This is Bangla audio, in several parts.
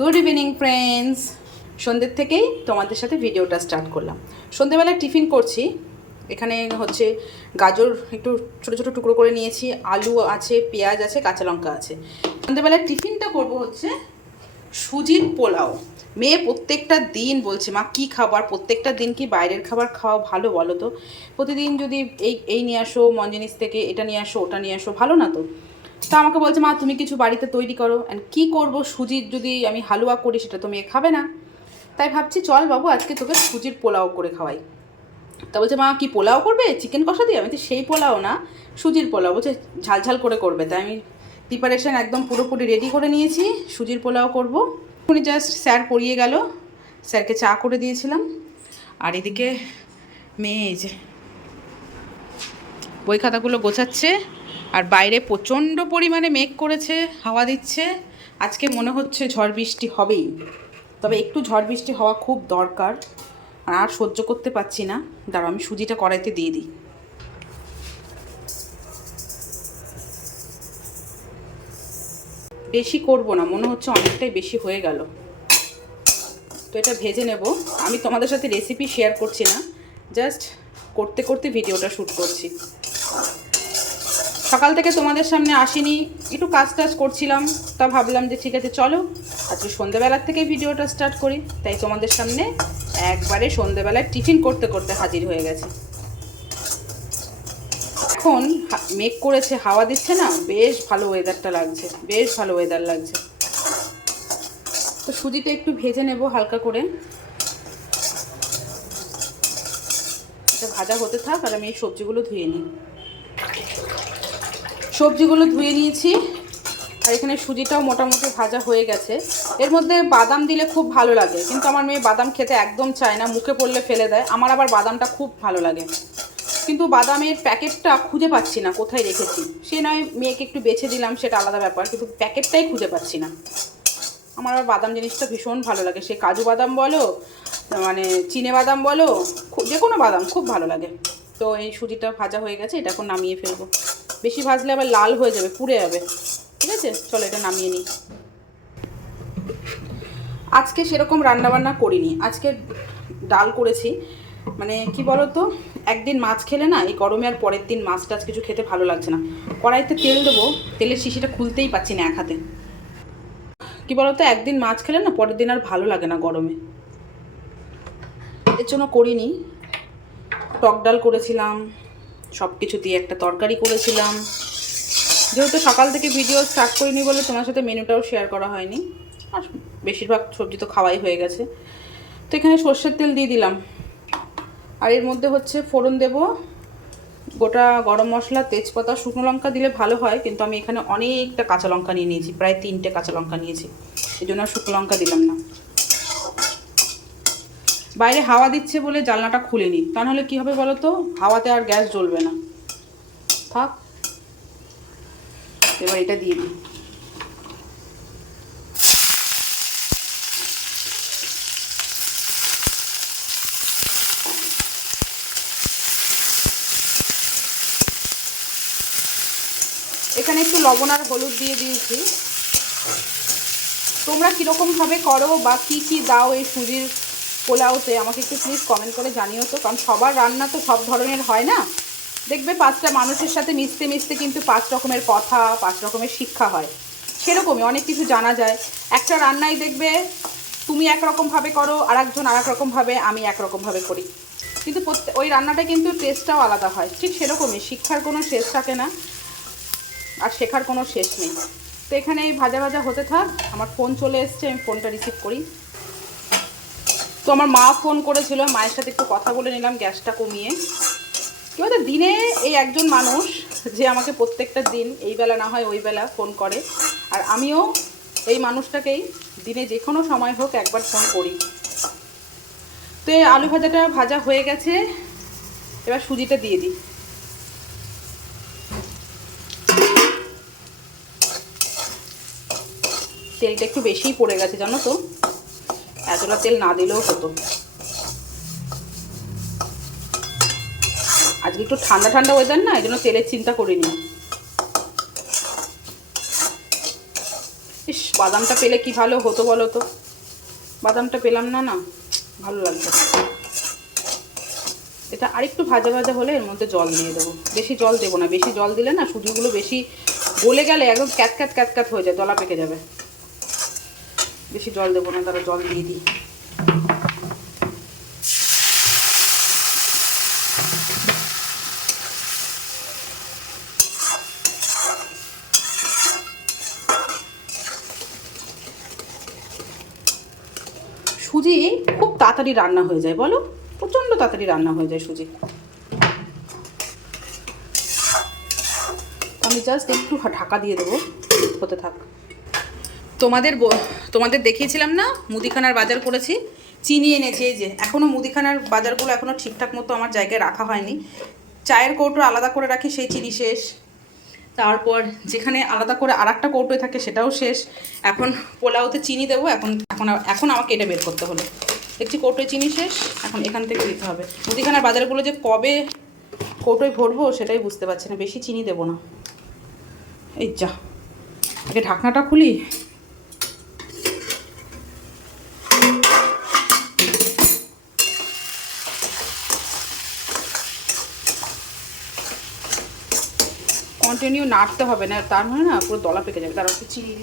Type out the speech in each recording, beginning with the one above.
গুড ইভিনিং ফ্রেন্ডস সন্ধ্যের থেকেই তোমাদের সাথে ভিডিওটা স্টার্ট করলাম। সন্ধ্যেবেলায় টিফিন করছি। এখানে হচ্ছে গাজর একটু ছোটো ছোটো টুকরো করে নিয়েছি। আলু আছে, পেঁয়াজ আছে, কাঁচা লঙ্কা আছে। সন্ধ্যেবেলায় টিফিনটা করব হচ্ছে সুজির পোলাও। মেয়ে প্রত্যেকটা দিন বলছে, মা, কী খাবার? প্রত্যেকটা দিন কি বাইরের খাবার খাওয়া ভালো বলো তো? প্রতিদিন যদি এই এই নিয়ে আসো মন জিনিস থেকে এটা নিয়ে আসো, ওটা নিয়ে আসো, ভালো না তো? তা আমাকে বলছে, মা, তুমি কিছু বাড়িতে তৈরি করো। অ্যান্ড কী করব? সুজির যদি আমি হালুয়া করি, সেটা তো মেয়ে খাবে না। তাই ভাবছি, চল বাবু, আজকে তোকে সুজির পোলাও করে খাওয়াই। তা বলছে, মা, কি পোলাও করবে? চিকেন কষা দিয়ে? আমি তো সেই পোলাও না, সুজির পোলাও। বলছে ঝালঝাল করে করবে। তাই আমি প্রিপারেশান একদম পুরোপুরি রেডি করে নিয়েছি, সুজির পোলাও করব। উনি জাস্ট স্যার পড়িয়ে গেল। স্যারকে চা করে দিয়েছিলাম। আর এদিকে মেয়ে যে বই খাতাগুলো গোছাচ্ছে। আর বাইরে প্রচণ্ড পরিমাণে মেঘ করেছে, হাওয়া দিচ্ছে। আজকে মনে হচ্ছে ঝড় বৃষ্টি হবেই। তবে একটু ঝড় বৃষ্টি হওয়া খুব দরকার, আর সহ্য করতে পারছি না। দাঁড়াও, আমি সুজিটা কড়াইতে দিয়ে দিই। বেশি করব না, মনে হচ্ছে অনেকটাই বেশি হয়ে গেল। তো এটা ভেজে নেব। আমি তোমাদের সাথে রেসিপি শেয়ার করছি না জাস্ট করতে করতে ভিডিওটা শ্যুট করছি। সকাল থেকে তোমাদের সামনে আসিনি, একটু কাজ টাজ করছিলাম, তা ভাবলাম যে ঠিক আছে চলো, আজকে সন্ধ্যেবেলার থেকে ভিডিওটা স্টার্ট করি, তাই তোমাদের সামনে একবারে সন্ধ্যেবেলায় টিফিন করতে করতে হাজির হয়ে গেছে। এখন মেঘ করেছে, হাওয়া দিচ্ছে না, বেশ ভালো ওয়েদারটা লাগছে, বেশ ভালো ওয়েদার লাগছে। তো সুজিটা একটু ভেজে নেব হালকা করে। ভাজা হতে থাক, আর আমি এই সবজিগুলো ধুয়ে নিই। সবজিগুলো ধুয়ে নিয়েছি। আর এখানে সুজিটাও মোটামুটি ভাজা হয়ে গেছে। এর মধ্যে বাদাম দিলে খুব ভালো লাগে, কিন্তু আমার মেয়ে বাদাম খেতে একদম চায় না, মুখে পড়লে ফেলে দেয়। আমার আবার বাদামটা খুব ভালো লাগে। কিন্তু বাদামের প্যাকেটটা খুঁজে পাচ্ছি না, কোথায় রেখেছি? সে নয় মেয়েকে একটু বেছে দিলাম, সেটা আলাদা ব্যাপার, কিন্তু প্যাকেটটাই খুঁজে পাচ্ছি না। আমার আবার বাদাম জিনিসটা ভীষণ ভালো লাগে। সে কাজু বাদাম বলো মানে চিনে বাদাম বলো যে কোনো বাদাম খুব ভালো লাগে। তো এই সুজিটা ভাজা হয়ে গেছে, এটা এখন নামিয়ে ফেলব। বেশি ভাজলে আবার লাল হয়ে যাবে, পুড়ে যাবে। ঠিক আছে? চলো, এটা নামিয়ে নিই। আজকে সেরকম রান্নাবান্না করিনি। আজকে ডাল করেছি। মানে কি বলো তো একদিন মাছ খেলে না, এই গরমে আর পরের দিন মাছ টাছ কিছু খেতে ভালো লাগছে না। কড়াইতে তেল দেবো, তেলের শিশিটা খুলতেই পাচ্ছি না এক হাতে। কি বলতো? একদিন মাছ খেলে না, পরের দিন আর ভালো লাগে না গরমে। এর জন্য করিনি। টক ডাল করেছিলাম সব কিছু দিয়ে একটা তরকারি করেছিলাম। যেহেতু সকাল থেকে ভিডিও স্টার্ট করিনি বলে তোমার সাথে মেনুটাও শেয়ার করা হয়নি, আর বেশিরভাগ সবজি তো খাওয়াই হয়ে গেছে। তো এখানে সর্ষের তেল দিয়ে দিলাম। আর এর মধ্যে হচ্ছে ফোড়ন দেব, গোটা গরম মশলা, তেজপাতা, শুকনো লঙ্কা দিলে ভালো হয়, কিন্তু আমি এখানে অনেকটা কাঁচা লঙ্কা নিয়ে নিয়েছি, প্রায় তিনটে কাঁচা লঙ্কা নিয়েছি। এই জন্য শুকনো লঙ্কা দিলাম না। বাইরে হাওয়া দিচ্ছে বলে জানলাটা খুলিনি। তা নাহলে কী হবে বলো তো? হাওয়াতে আর গ্যাস জ্বলবে না। থাক। এবার এটা দিয়ে দিই। এখানে একটু লবণ আর হলুদ দিয়ে দিয়েছি। তোমরা কীরকমভাবে করো বা কী কী দাও এই সুজির পোলাওতে, আমাকে একটু প্লিজ কমেন্ট করে জানিও তো, কারণ সবার রান্না তো সব ধরনের হয় না। দেখবে পাঁচটা মানুষের সাথে মিশতে মিশতে কিন্তু পাঁচ রকমের কথা, পাঁচ রকমের শিক্ষা হয়। সেরকমই অনেক কিছু জানা যায়। একটা রান্নাই দেখবে তুমি একরকমভাবে করো আর একজন আর এক রকমভাবে আমি একরকমভাবে করি। কিন্তু ওই রান্নাটা কিন্তু টেস্টটাও আলাদা হয়। ঠিক সেরকমই, শিক্ষার কোনো শেষ থাকে না, আর শেখার কোনো শেষ নেই। তো এখানে এই ভাজা ভাজা হতে থাক। আমার ফোন চলে এসছে, আমি ফোনটা রিসিভ করি। তো আমার মা ফোন করেছিল, মায়ের সাথে একটু কথা বলে নিলাম, গ্যাসটা কমিয়ে। কি বলতো, দিনে এই একজন মানুষ যে আমাকে প্রত্যেকটা দিন, এই বেলা না হয় ওই বেলা ফোন করে, আর আমিও এই মানুষটাকেই দিনে যে কোনো সময় হোক একবার ফোন করি। তো এই আলু ভাজাটা ভাজা হয়ে গেছে, এবার সুজিটা দিয়ে দিই। তেলটা একটু বেশিই পড়ে গেছে, জানো তো? এতটা তেল না দিলেও হতো। আজকে একটু ঠান্ডা ঠান্ডা ওয়েদার না এই জন্য তেলের চিন্তা করিনি। ইস, বাদামটা পেলে কি ভালো হতো বলো তো? বাদামটা পেলাম না না, ভালো লাগবে এটা আরেকটু ভাজা ভাজা হলে এর মধ্যে জল দিয়ে দেবো। বেশি জল দেবো না, বেশি জল দিলে না সুজিগুলো বেশি গলে গেলে একদম ক্যাত ক্যাত ক্যাত ক্যাত হয়ে যায়, দলা পেকে যাবে। বেশি জল দেবো না, তারা জল দিয়ে দিই। সুজি খুব তাড়াতাড়ি রান্না হয়ে যায়, বলো? প্রচণ্ড তাড়াতাড়ি রান্না হয়ে যায় সুজি। আমি জাস্ট একটু ঢাকা দিয়ে দেবো, হতে থাক। তোমাদের তোমাদের দেখিয়েছিলাম না, মুদিখানার বাজার করেছি, চিনি এনেছি এই যে। এখনও মুদিখানার বাজারগুলো এখনও ঠিকঠাক মতো আমার জায়গায় রাখা হয়নি। চায়ের কৌটো আলাদা করে রাখি, সেই চিনি শেষ। তারপর যেখানে আলাদা করে আর একটা কৌটোয় থাকে সেটাও শেষ। এখন পোলাওতে চিনি দেবো, এখন এখন এখন আমাকে এটা বের করতে হলো। দেখছি কৌটোয় চিনি শেষ, এখন এখান থেকে দিতে হবে। মুদিখানার বাজারগুলো যে কবে কৌটোয় ভরবো সেটাই বুঝতে পারছি না, বেশি চিনি দেবো না। এই যা, আগে ঢাকনাটা খুলি। কন্টিনিউ নাড়তে হবে না, তার মানে না পুরো দলা পেকে যাবে। তার একটু চিনি।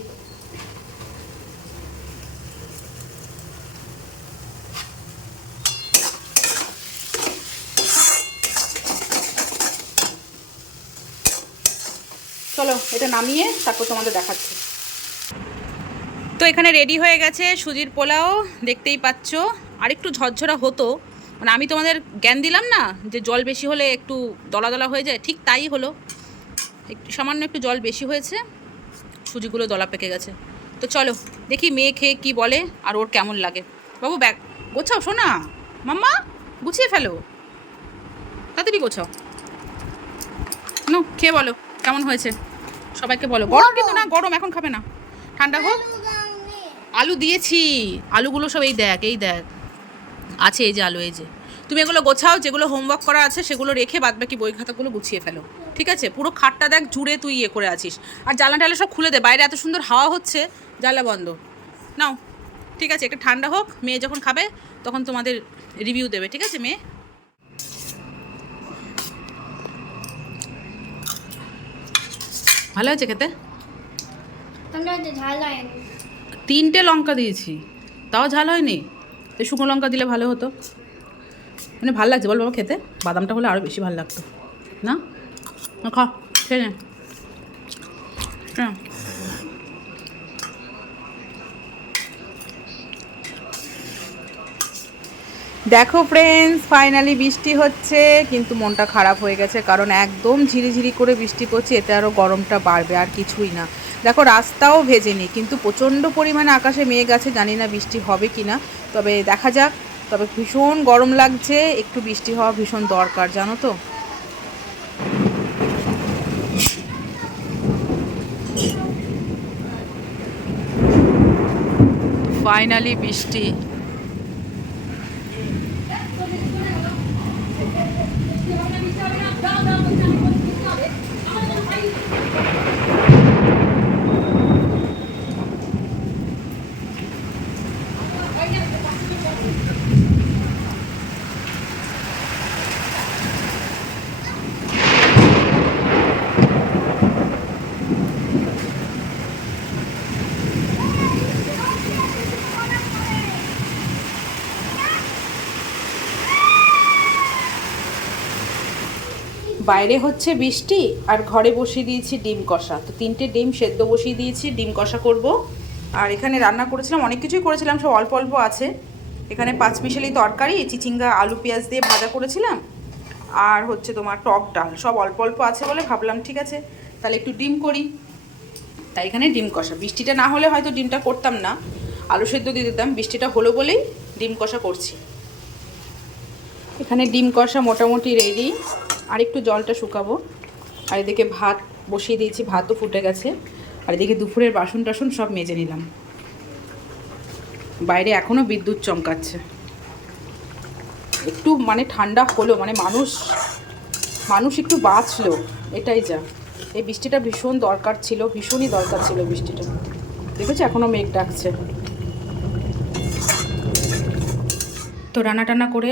চলো, এটা নামিয়ে তারপর তোমাদের দেখাচ্ছি। তো এখানে রেডি হয়ে গেছে সুজির পোলাও, দেখতেই পাচ্ছ। আর একটু ঝরঝরা হতো। মানে আমি তোমাদের জ্ঞান দিলাম না যে জল বেশি হলে একটু দলা দলা হয়ে যায়, ঠিক তাই হলো। একটু সামান্য একটু জল বেশি হয়েছে সুজিগুলো দলা পেকে গেছে। তো চলো দেখি মেয়ে খেয়ে কী বলে আর ওর কেমন লাগে। বাবু ব্যাগ গোছাও শোনা মাম্মা গুছিয়ে ফেলো। তাড়াতাড়ি গোছাও। নো খেয়ে বলো কেমন হয়েছে? সবাইকে বলো। গরম কিন্তু না গরম এখন খাবে না। ঠান্ডা হোক। আলু দিয়েছি। আলুগুলো সব এই দেখ এই দেখ। আছে এই যে আলু এই যে। তুমি এগুলো গোছাও যেগুলো হোমওয়ার্ক করা আছে সেগুলো রেখে বাদ বাকি বই খাতাগুলো গুছিয়ে ফেলো। ঠিক আছে? পুরো খাটটা দেখ জুড়ে তুই ইয়ে করে আছিস। আর জানলা টালা সব খুলে দে বাইরে এত সুন্দর হাওয়া হচ্ছে জানলা বন্ধ। নাও ঠিক আছে একটা ঠান্ডা হোক মেয়ে যখন খাবে তখন তোমাদের রিভিউ দেবে ঠিক আছে মেয়ে? ভালো আছে খেতে? ঝাল তিনটে লঙ্কা দিয়েছি। তাও ঝাল হয়নি? তো শুকনো লঙ্কা দিলে ভালো হতো। মানে ভালো লাগছে বল বাবা খেতে? বাদামটা হলে আরও বেশি ভালো লাগতো। না, খা দেখো ফ্রেন্ডস ফাইনালি বৃষ্টি হচ্ছে, কিন্তু মনটা খারাপ হয়ে গেছে, কারণ একদম ঝিরিঝিরি করে বৃষ্টি পড়ছে, এতে আরও গরমটা বাড়বে, আর কিছুই না। দেখো রাস্তাও ভেজেনি, কিন্তু প্রচণ্ড পরিমাণে আকাশে মেঘ আছে, জানি না বৃষ্টি হবে কি না তবে দেখা যাক, তবে ভীষণ গরম লাগছে, একটু বৃষ্টি হওয়া ভীষণ দরকার, জানো তো? ফাইনালি বৃষ্টি বাইরে হচ্ছে বৃষ্টি আর ঘরে বসিয়ে দিয়েছি ডিম কষা। তো তিনটে ডিম সেদ্ধ বসিয়ে দিয়েছি, ডিম কষা করব। আর এখানে রান্না করেছিলাম, অনেক কিছুই করেছিলাম, সব অল্প অল্প আছে। এখানে পাঁচ মিশালি তরকারি, চিচিঙ্গা, আলু, পেঁয়াজ দিয়ে ভাজা করেছিলাম। আর হচ্ছে তোমার টক ডাল, সব অল্প অল্প আছে বলে ভাবলাম, ঠিক আছে, তাহলে একটু ডিম করি। তাই এখানে ডিম কষা। বৃষ্টিটা না হলে হয়তো ডিমটা করতাম না। আলু সেদ্ধ দিয়ে দিতাম, বৃষ্টিটা হলো বলেই ডিম কষা করছি। এখানে ডিম কষা মোটামুটি রেডি আর একটু জলটা শুকাবো। আর এদিকে ভাত বসিয়ে দিয়েছি, ভাতও ফুটে গেছে। আর এদিকে দুপুরের বাসন টাসন সব মেজে নিলাম। বাইরে এখনও বিদ্যুৎ চমকাচ্ছে। একটু মানে ঠান্ডা হলো মানে মানুষ মানুষ একটু বাঁচলো, এটাই যা। এই বৃষ্টিটা ভীষণ দরকার ছিল, ভীষণই দরকার ছিল বৃষ্টিটা। দেখেছি এখনও মেঘ ডাকছে। তো রান্না টানা করে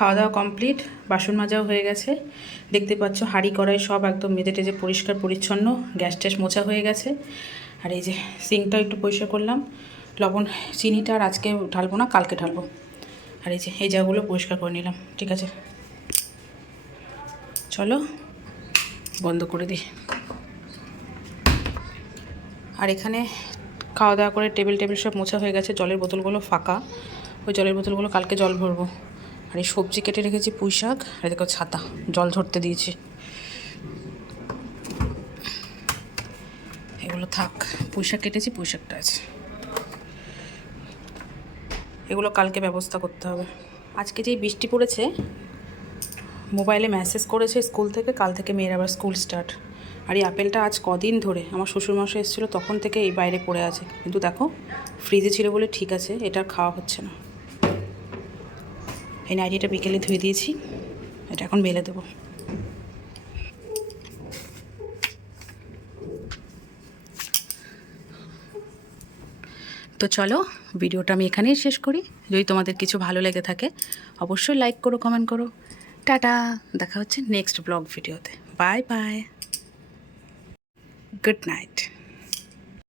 খাওয়া দাওয়া কমপ্লিট বাসন মাজাও হয়ে গেছে। দেখতে পাচ্ছ হাঁড়ি কড়াই সব একদম মেজে টেজে পরিষ্কার, পরিচ্ছন্ন, গ্যাস ট্যাস মোছা হয়ে গেছে। আর এই যে সিঙ্কটা একটু পরিষ্কার করলাম, লবণ, চিনিটা আর আজকে ঢালবো না, কালকে ঢালবো। আর এই যে এই জায়গাগুলো পরিষ্কার করে নিলাম, ঠিক আছে? চলো, বন্ধ করে দিই। আর এখানে খাওয়া দাওয়া করে টেবিল টেবিল সব মোছা হয়ে গেছে, জলের বোতলগুলো ফাঁকা। ওই জলের বোতলগুলো কালকে জল ভরবো। আর এই সবজি কেটে রেখেছি পুঁই শাক, আর দেখো ছাতা, জল ধরতে দিয়েছি। এগুলো থাক, পুঁই শাক কেটেছি, পুঁই শাকটা আছে। এগুলো কালকে ব্যবস্থা করতে হবে। আজকে যেই বৃষ্টি পড়েছে, মোবাইলে মেসেজ করেছে স্কুল থেকে, কাল থেকে মেয়ের আবার স্কুল স্টার্ট। আর এই আপেলটা আজ কদিন ধরে, আমার শ্বশুরমশাই এসেছিল, তখন থেকে এই বাইরে পড়ে আছে। কিন্তু দেখো, ফ্রিজে ছিল বলে ঠিক আছে, এটা খাওয়া হচ্ছে না। এই নাইটিটা বিকেলে ধুয়ে দিয়েছি। এটা এখন মেলে দেবো। তো চলো, ভিডিওটা আমি এখানেই শেষ করি। যদি তোমাদের কিছু ভালো লেগে থাকে, অবশ্যই লাইক করো কমেন্ট করো। টাটা, দেখা হচ্ছে নেক্সট ব্লগ ভিডিওতে। Bye bye good night